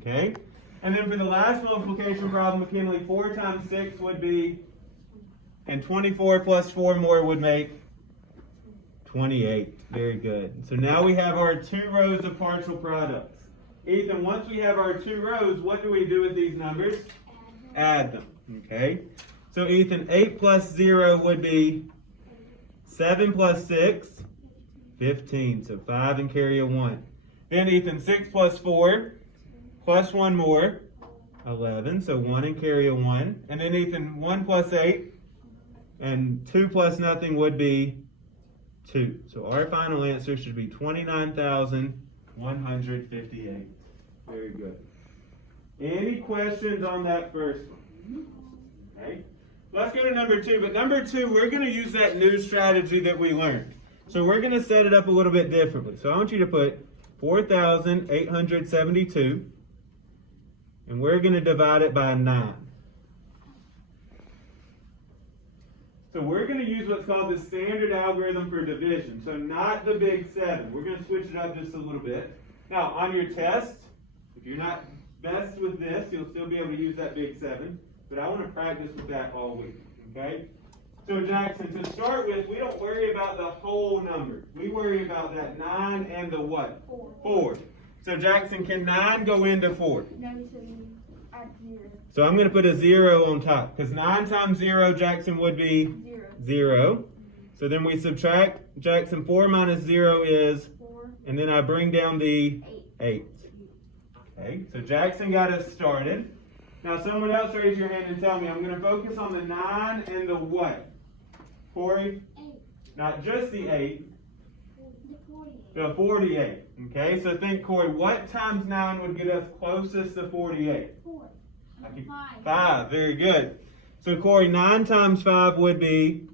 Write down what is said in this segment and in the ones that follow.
Okay? And then for the last multiplication problem, McKinley, 4 times 6 would be, and 24 plus 4 more would make 28. Very good. So now we have our 2 rows of partial products. Ethan, once we have our 2 rows, what do we do with these numbers? Add them. Okay? So Ethan, 8 plus 0 would be 7 plus 6, 15. So 5 and carry a 1. Then Ethan, 6 plus 4, plus 1 more, 11. So 1 and carry a 1. And then Ethan, 1 plus 8, and 2 plus nothing would be 2. So our final answer should be 29,158. Very good. Any questions on that first one? Okay. Let's go to number 2. But number 2, we're going to use that new strategy that we learned. So we're going to set it up a little bit differently. So I want you to put 4,872, and we're going to divide it by 9. So we're going to use what's called the standard algorithm for division. So not the big 7. We're going to switch it up just a little bit. Now, on your test, if you're not best with this, you'll still be able to use that big 7. But I want to practice with that all week. Okay? So Jackson, to start with, we don't worry about the whole number. We worry about that 9 and the what? 4. So Jackson, can 9 go into 4? No, so you add 0. So I'm going to put a 0 on top. Because 9 times 0, Jackson, would be 0. So then we subtract, Jackson, 4 minus 0 is 4. And then I bring down the 8. Okay, so Jackson got us started. Now someone else raise your hand and tell me. I'm going to focus on the 9 and the what? Corey? 8. Not just the 8, The 48. the 48. Okay, so think, Corey, what times 9 would get us closest to 48? 4. 5. 5, very good. So Corey, 9 times 5 would be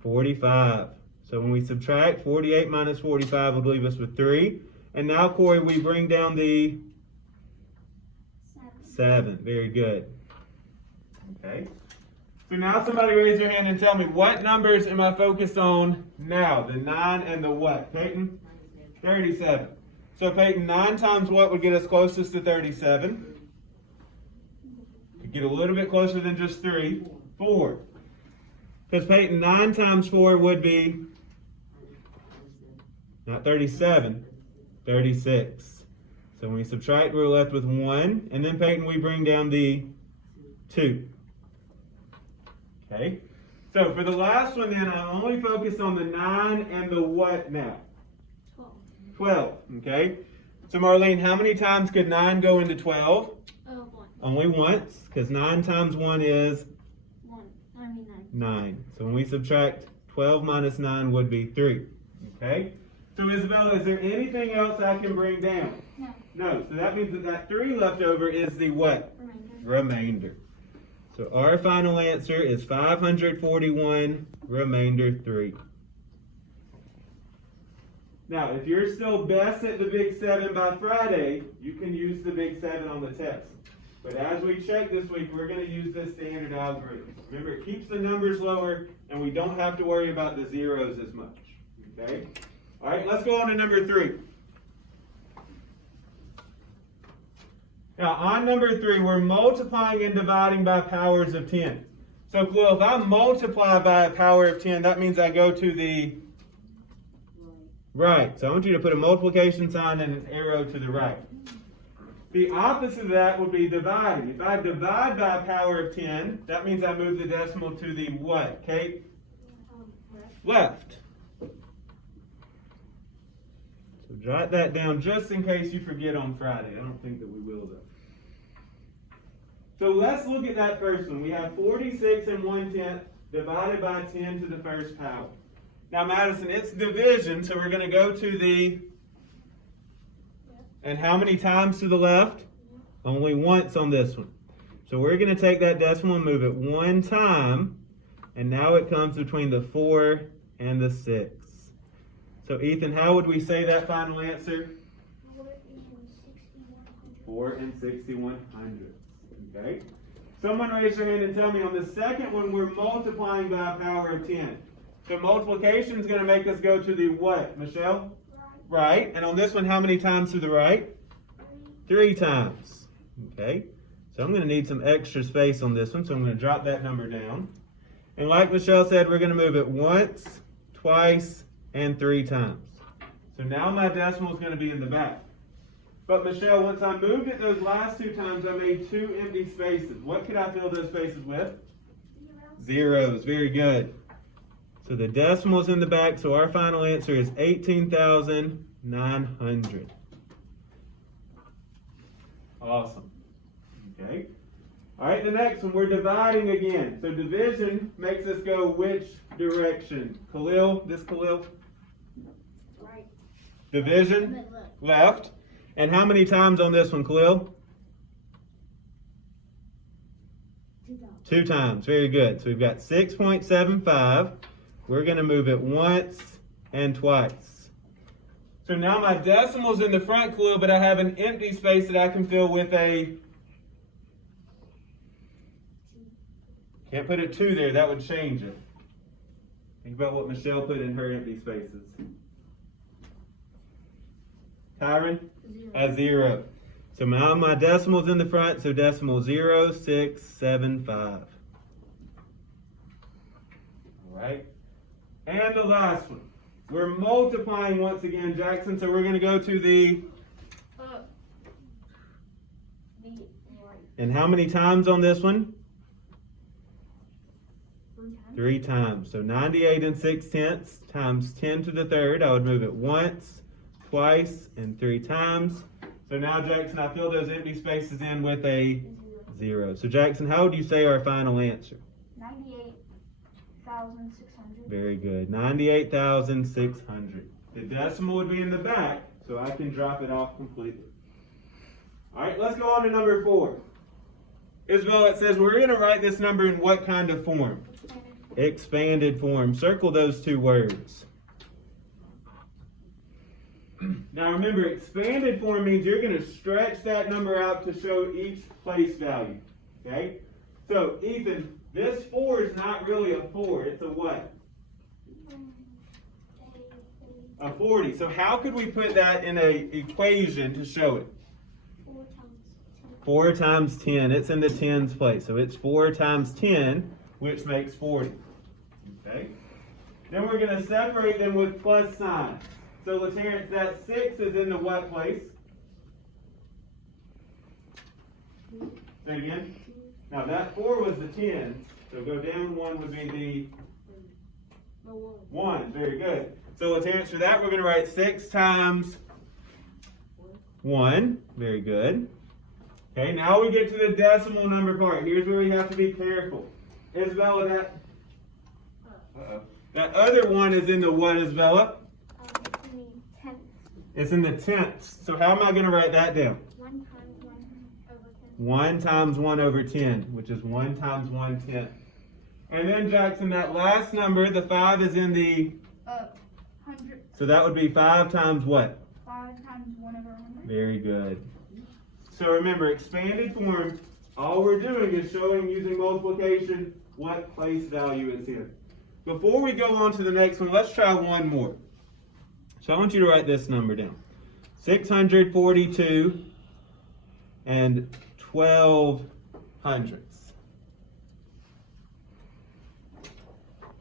45. So when we subtract, 48 minus 45 would leave us with 3. And now, Corey, we bring down the 7. Very good. Okay. So now somebody raise their hand and tell me, what numbers am I focused on now? The 9 and the what? Peyton? 37. So Peyton, 9 times what would get us closest to 37? Could get a little bit closer than just 3. 4. Because Peyton, 9 times 4 would be not 37, 36. So when we subtract, we're left with 1. And then, Peyton, we bring down the 2. Okay? So for the last one, then, I'm only focused on the 9 and the what now? 12. Okay? So, Marlene, how many times could 9 go into 12? 1. Only once, because 9 times 1 is 1. 99. 9. So when we subtract, 12 minus 9 would be 3. Okay? So Isabella, is there anything else I can bring down? No. No. So that means that 3 left over is the what? Remainder. So our final answer is 541, remainder 3. Now, if you're still best at the big 7 by Friday, you can use the big 7 on the test. But as we check this week, we're going to use this standard algorithm. Remember, it keeps the numbers lower, and we don't have to worry about the zeros as much. Okay? All right, let's go on to number 3. Now, on number 3, we're multiplying and dividing by powers of 10. So, Khalil, if I multiply by a power of 10, that means I go to the right. So I want you to put a multiplication sign and an arrow to the right. The opposite of that would be dividing. If I divide by a power of 10, that means I move the decimal to the what, Kate? Left. So jot that down just in case you forget on Friday. I don't think that we will, though. So let's look at that first one. We have 46 and 1/10 divided by 10 to the first power. Now, Madison, it's division, so we're going to go to the... And how many times to the left? Only once on this one. So we're going to take that decimal and move it 1 time. And now it comes between the 4 and the 6. So Ethan, how would we say that final answer? 4 and 6100. Okay. Someone raise their hand and tell me on the second one we're multiplying by a power of 10. So multiplication is going to make us go to the what, Michelle? Right. And on this one, how many times to the right? 3 times. Okay, so I'm going to need some extra space on this one, so I'm going to drop that number down. And like Michelle said, we're going to move it once, twice, and 3 times. So now my decimal is going to be in the back. But Michelle, once I moved it those last 2 times, I made 2 empty spaces. What could I fill those spaces with? Zeros. Very good. So the decimal is in the back, so our final answer is 18,900. Awesome. Okay. All right, the next one, we're dividing again. So division makes us go which direction? Khalil, Khalil? Right. Division, left. And how many times on this one, Khalil? 2 times. Very good. So we've got 6.75. We're going to move it once and twice. So now my decimal's in the front, Khalil, but I have an empty space that I can fill with a... Can't put a 2 there. That would change it. Think about what Michelle put in her empty spaces. Tyron? A 0. So now my decimal's in the front, so decimal 0.675. All right. And the last one. We're multiplying once again, Jackson, so we're going to go to the... And how many times on this one? 3 times. So 98 6/10 times 10 to the third. I would move it once, twice, and 3 times. So now, Jackson, I fill those empty spaces in with a 0. So, Jackson, how would you say our final answer? 98,600. Very good. 98,600. The decimal would be in the back, so I can drop it off completely. All right, let's go on to number 4. Isabel, it says we're going to write this number in what kind of form? Expanded form. Circle those 2 words. Now remember, expanded form means you're going to stretch that number out to show each place value. Okay? So, Ethan, this 4 is not really a 4. It's a what? A 40. So how could we put that in an equation to show it? 4 times 10. It's in the tens place. So it's 4 times 10, which makes 40. Okay? Then we're going to separate them with plus signs. So, Terrence, that 6 is in the what place? Say again. Now, that 4 was the 10. So, go down 1 would be the 1. Very good. So, Terrence, for that, we're going to write 6 times 1. Very good. Okay, now we get to the decimal number part. Here's where we have to be careful. Isabella, that other 1 is in the what, Isabella? It's in the tenths. So how am I going to write that down? 1 times 1 over 10. 1 times 1 over 10, which is 1 times 1/10. And then, Jackson, that last number, the 5 is in the... 100. So that would be 5 times what? 5 times 1 over 100. Very good. So remember, expanded form, all we're doing is showing using multiplication what place value it's in. Before we go on to the next one, let's try one more. So I want you to write this number down. 642 and 12 hundredths.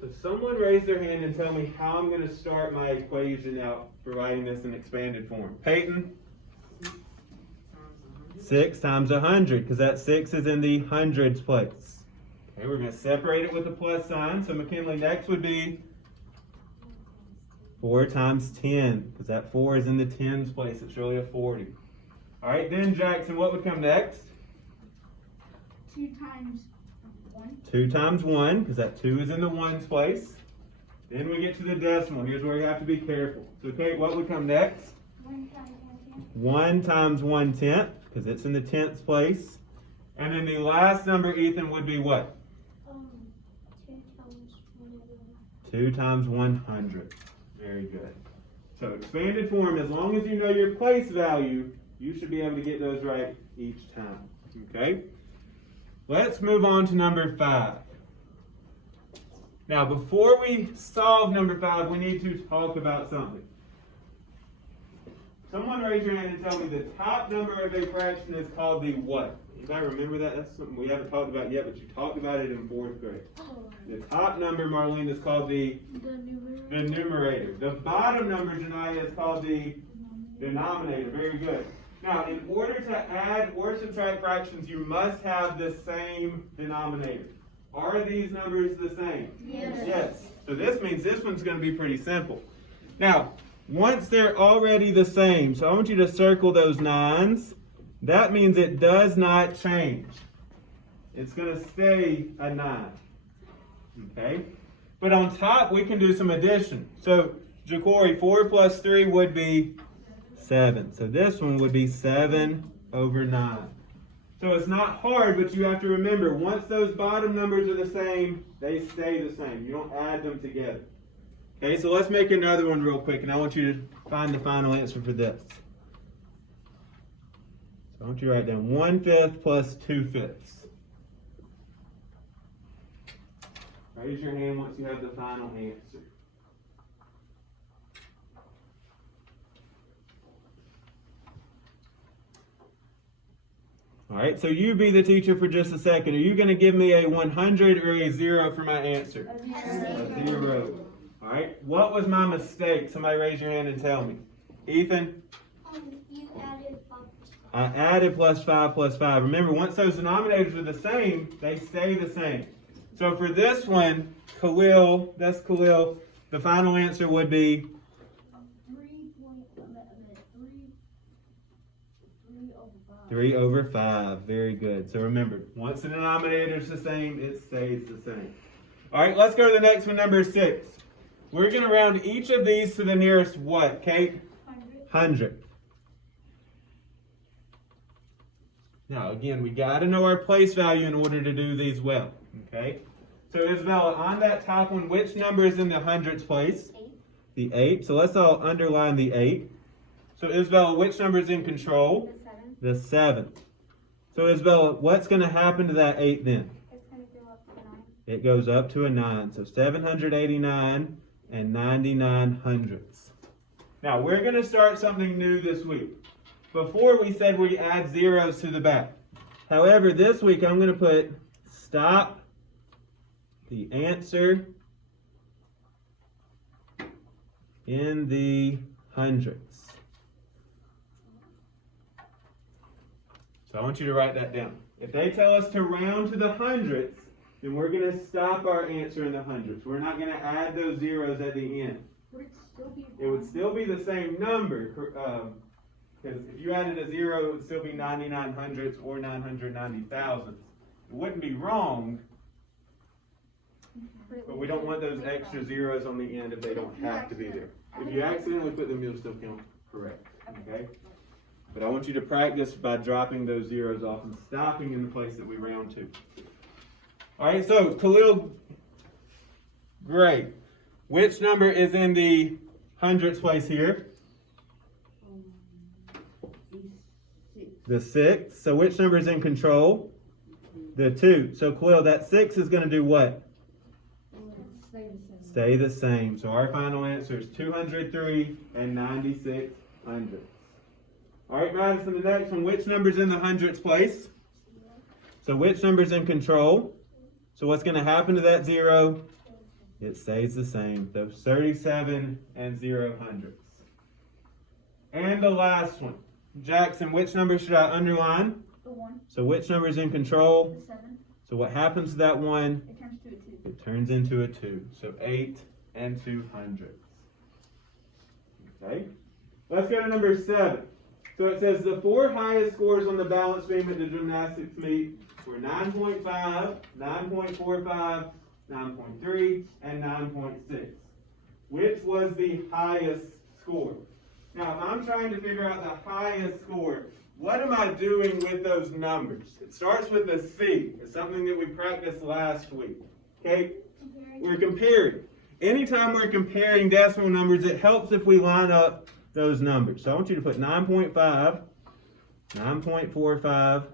So someone raise their hand and tell me how I'm going to start my equation out for writing this in expanded form. Peyton? 6 times 100, because that 6 is in the hundreds place. Okay, we're going to separate it with a plus sign. So McKinley, next would be 4 times 10, because that 4 is in the tens place. It's really a 40. All right, then Jackson, what would come next? 2 times 1. 2 times 1, because that 2 is in the ones place. Then we get to the decimal. Here's where you have to be careful. So Kate, what would come next? 1 times 1/10. 1 times 1/10, because it's in the tenths place. And then the last number, Ethan, would be what? 2 times 100. 2 times 100. Very good. So expanded form, as long as you know your place value, you should be able to get those right each time. Okay? Let's move on to number 5. Now, before we solve number 5, we need to talk about something. Someone raise your hand and tell me the top number of a fraction is called the what? Anybody remember that? That's something we haven't talked about yet, but you talked about it in 4th grade. The top number, Marlene, is called the numerator. The bottom number, Janaya, is called the denominator. Very good. Now, in order to add or subtract fractions, you must have the same denominator. Are these numbers the same? Yes. So this means this one's going to be pretty simple. Now, once they're already the same, so I want you to circle those 9s. That means it does not change. It's going to stay a 9. Okay? But on top, we can do some addition. So, Ja'Cory, 4 plus 3 would be 7. So this one would be 7 over 9. So it's not hard, but you have to remember, once those bottom numbers are the same, they stay the same. You don't add them together. Okay, so let's make another one real quick, and I want you to find the final answer for this. So I want you to write down 1/5 plus 2/5. Raise your hand once you have the final answer. All right, so you be the teacher for just a second. Are you going to give me a 100 or a 0 for my answer? A 0. All right, what was my mistake? Somebody raise your hand and tell me. Ethan? You added 5. I added plus 5 plus 5. Remember, once those denominators are the same, they stay the same. So for this one, Khalil, that's Khalil, the final answer would be 3 over 5. Very good. So remember, once the denominator is the same, it stays the same. All right, let's go to the next one, number 6. We're going to round each of these to the nearest what, Kate? 100. Now, again, we got to know our place value in order to do these well. Okay? So, Isabella, on that top one, which number is in the hundreds place? 8. The 8. So, let's all underline the 8. So, Isabella, which number is in control? The 7. The 7. So, Isabella, what's going to happen to that 8 then? It's going to go up to 9. It goes up to a 9. So, 789 and 99 hundredths. Now, we're going to start something new this week. Before we said we add zeros to the back. However, this week I'm going to put stop the answer in the hundredths. So I want you to write that down. If they tell us to round to the hundredths, then we're going to stop our answer in the hundredths. We're not going to add those zeros at the end. Would it still be? It would still be the same number, because if you added a 0, it would still be 99 hundredths or 990 thousandths. It wouldn't be wrong, but we don't want those extra zeros on the end if they don't have to be there. If you accidentally put them, you'll still count correct. Okay? But I want you to practice by dropping those zeros off and stopping in the place that we round to. All right, so Khalil, great. Which number is in the hundredths place here? The 6. So which number is in control? The 2. So Khalil, that 6 is going to do what? Stay the same. So our final answer is 203 and 96 hundredths. All right, Madison, the next one. Which number is in the hundredths place? So which number is in control? So what's going to happen to that 0? It stays the same. So 37 and 0 hundredths. And the last one. Jackson, which number should I underline? The 1. So which number is in control? The 7. So what happens to that 1? It turns to a 2. It turns into a 2. So 8 and 2 hundredths. Okay. Let's go to number 7. So it says the 4 highest scores on the balance beam at the gymnastics meet were 9.5, 9.45, 9.3, and 9.6. Which was the highest score? Now, if I'm trying to figure out the highest score, what am I doing with those numbers? It starts with a C. It's something that we practiced last week. Okay? We're comparing. Anytime we're comparing decimal numbers, it helps if we line up those numbers. So I want you to put 9.5, 9.45,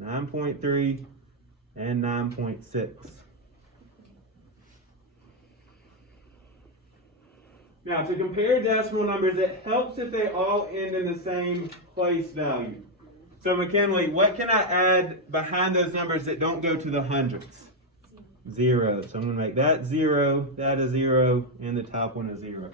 9.3, and 9.6. Now, to compare decimal numbers, it helps if they all end in the same place value. So, McKinley, what can I add behind those numbers that don't go to the hundreds? 0. So I'm going to make that 0, that a 0, and the top one a 0.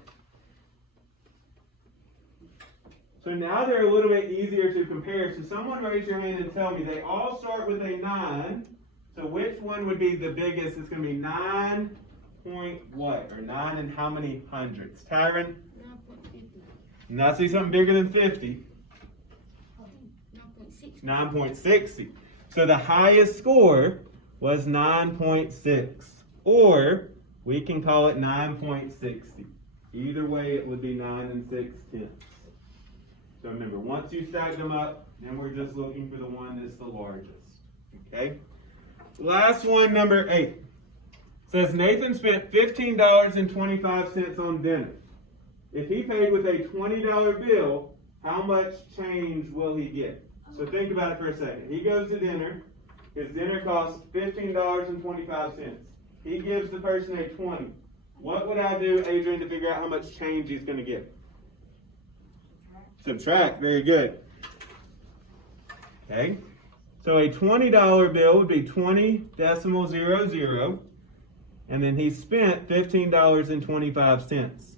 So now they're a little bit easier to compare. So someone raise your hand and tell me they all start with a 9. So which one would be the biggest? It's going to be 9 point what? Or 9 and how many hundreds? Tyron? 9.50. Now see something bigger than 50. 9.60. 9.60. So the highest score was 9.6. Or we can call it 9.60. Either way, it would be 9 6/10. So remember, once you stack them up, then we're just looking for the one that's the largest. Okay? Last one, number 8. Says Nathan spent $15.25 on dinner. If he paid with a $20 bill, how much change will he get? So think about it for a second. He goes to dinner. His dinner costs $15.25. He gives the person a 20. What would I do, Adrian, to figure out how much change he's going to get? Subtract. Very good. Okay. So a $20 bill would be 20.00, and then he spent $15.25.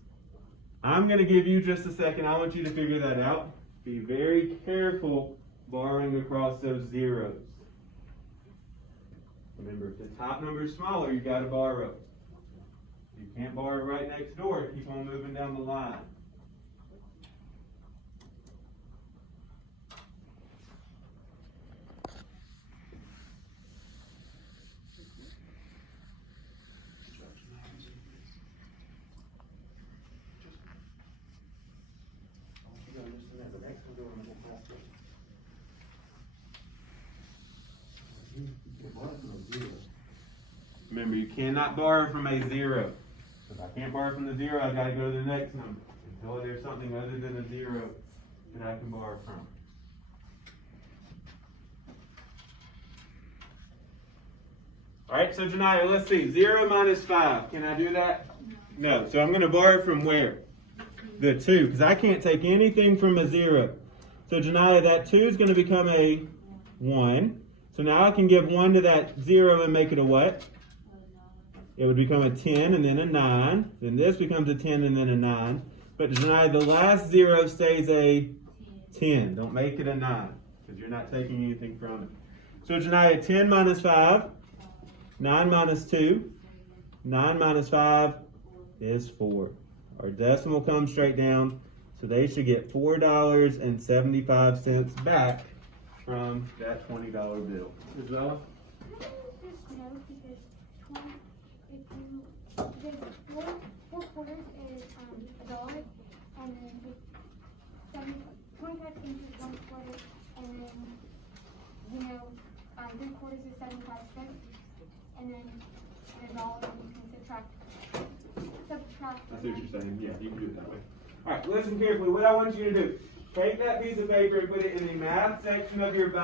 I'm going to give you just a second. I want you to figure that out. Be very careful borrowing across those zeros. Remember, if the top number is smaller, you've got to borrow. You can't borrow right next door. Keep on moving down the line. Remember, you cannot borrow from a 0. If I can't borrow from the 0, I've got to go to the next number until there's something other than a 0 that I can borrow from. All right, so Janiyah, let's see. 0 minus 5. Can I do that? No. So I'm going to borrow from where? The 2, because I can't take anything from a 0. So Janiyah, that 2 is going to become a 1. So now I can give 1 to that 0 and make it a what? It would become a 10 and then a 9. Then this becomes a 10 and then a 9. But Janiyah, the last 0 stays a 10. Don't make it a 9 because you're not taking anything from it. So Janiyah, 10 minus 5, 9 minus 2, 9 minus 5 is 4. Our decimal comes straight down. So they should get $4.75 back from that $20 bill. Isabella? Can I just know because 20, if you, because four quarters is $1, and then 25 cents is 1 quarter, and then, 3 quarters is 75 cents, and then $1, and you can subtract. I see what you're saying. Yeah, you can do it that way. All right, listen carefully. What I want you to do, take that piece of paper and put it in the math section of your Bible.